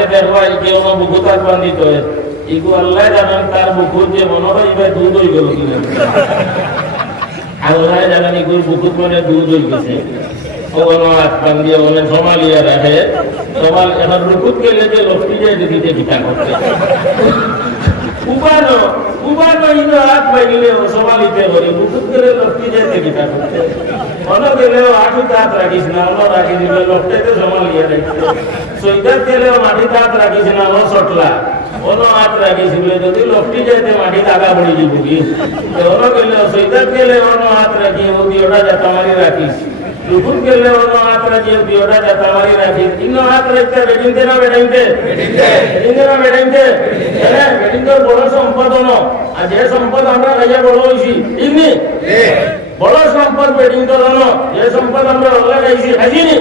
মাঝে দেখবা কেউ না বুকুতার বান্ধিত হয় এগু আল্লাহ জানেন তার বুকুর যে মনে হয় এবার দুধ হয়ে গেল কিনা আল্লাহ জানেন এগুর বুকুর মানে দুধ হয়ে গেছে ওগুলো হাত বান্ধিয়ে ওগুলো সমালিয়া রাখে সমাল এখন বুকুত গেলে যে লক্ষ্মী যায় দিদিতে পিঠা করতে উবানো উবানো ইনো হাত বাইলেও সমালিতে করি বুকুত গেলে লক্ষ্মী যাইতে পিঠা করতে মনে গেলেও আঠু হাত রাখিস না অন্য রাখি দিবে লোকটাতে সমালিয়া রাখতে সৈদাত গেলেও মাটিতে হাত রাখিস না অন্য চটলা অন্য হাত রাখিস বলে যদি লক্ষ্মী যাইতে মাটি আগা পড়ে দিব কি অন্য গেলেও সৈদাত গেলে অন্য হাত রাখি ওদি ওটা যাতা মারি রাখিস দুপুর গেলে অন্য হাত রাখি ওদি ওটা যাতা মারি রাখিস ইন্ন হাত রাখতে বেডিনতে না বেডিনতে বেডিনতে না বেডিনতে হ্যাঁ বেডিনতে বড় সম্পদ ন আর যে সম্পদ আমরা রাজা বড় হইছি ইন্নি বড় সম্পদ বেডিনতে ন যে সম্পদ আমরা আল্লাহ খাইছি খাইছিনি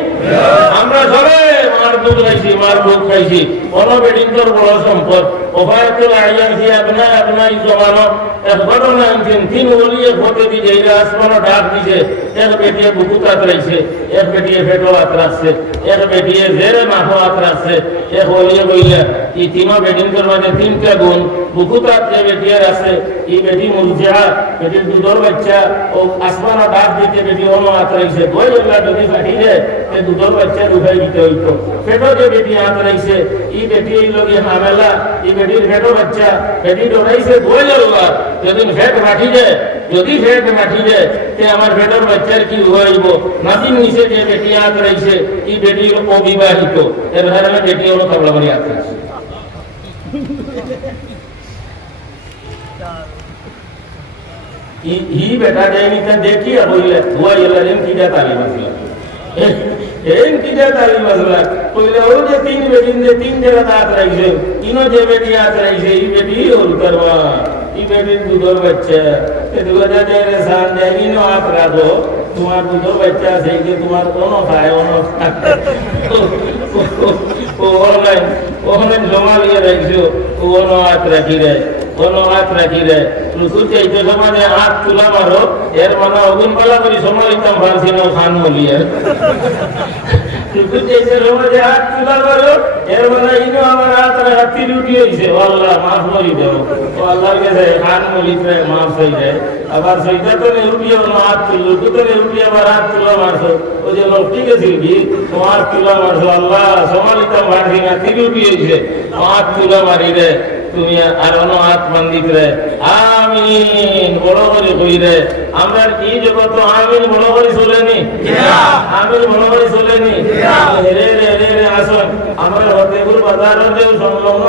আমরা সবে মার দুধ খাইছি মার দুধ খাইছি বড় বেডিনতে বড় সম্পদ ওফায়াতুল আইয়াম ফি আবনাই জমানো এক ঘটনা তিন ওলিয়ে ফতে দিয়ে এরা আসমানো ডাক দিছে এক বেটিয়ে বুকুতাত রইছে এক বেটিয়ে ফেটো হাত রাখছে এক বেটিয়ে জেরে মাথো হাত রাখছে এক ওলিয়ে বইলা এই তিনো বেডিনদের মাঝে তিনটা গুণ বুকুতাত যে বেটিয়ার আছে এই বেটি মুরজিয়া বেটির দুধর বাচ্চা ও আসমানো ডাক দিতে বেটি অন্য হাত রইছে দুই আল্লাহ যদি ফাটি যায় এই দুধর বাচ্চা উঠাই দিতে হইতো ফেটো যে বেটি হাত রইছে এই বেটি এই লগে হামেলা এই বেটির ফেটো বাচ্চা বেটি ডরাইছে দুই আল্লাহ যদি ফেট মাটি যায় যদি ফেট মাটি যায় তে আমার ফেটোর বাচ্চার কি হইব নাতির নিচে যে বেটি হাত রইছে এই বেটির অবিবাহিত এর কারণে বেটি হলো কাবলা মারি হাত রইছে ই বেটা দেয়নি তা দেখি আর বললে ধোয়া এলাম কি যা তালিম আসলাম এম কি যা তালিম আসলাম বললে ও যে তিন বেটিন যে তিন জায়গা হাত রাখছে ইনো যে বেটি হাত রাখছে এই বেটি হল করবা এই বেটির দুধর বাচ্চা দুধা যায় সান যায় ইনো হাত রাখো তোমার দুধর বাচ্চা আছে কি তোমার কোনো খায় অন্য ওখানে জমা লিয়ে রাখছো কোনো হাত রাখি দেয় কোনো হাত রাখি দেয় রুকু চাইতে সমাজে হাত তুলা মারো এর মানে অগুন পালা করি সমালিতাম পারছি না খান বলিয়ে রুকু চাইতে সমাজে হাত তুলা মারো এর মানে ইনো আমার হাত হাতি রুটি হয়েছে আল্লাহ মাফ করি দেব ও আল্লাহর কাছে খান বলিতে মাফ হয়ে যায় আবার সেইটা তো রুটি হাত তুললো রুকু তো রুটি আবার হাত তুলা মারছো ও যে লোকটি গেছিল কি তোমার তুলা মারছো আল্লাহ সমালিতাম পারছি না তিরুটি হয়েছে হাত তুলা মারি রে তুমি আর অন্য হাত বান্দি করে আমিন বড় করে কই রে আমরা কি জগৎ আমিন বড় করে চলেনি আমিন বড় করে চলেনি রে রে রে আসুন আমরা হতেগুর বাজারের যে সংলগ্ন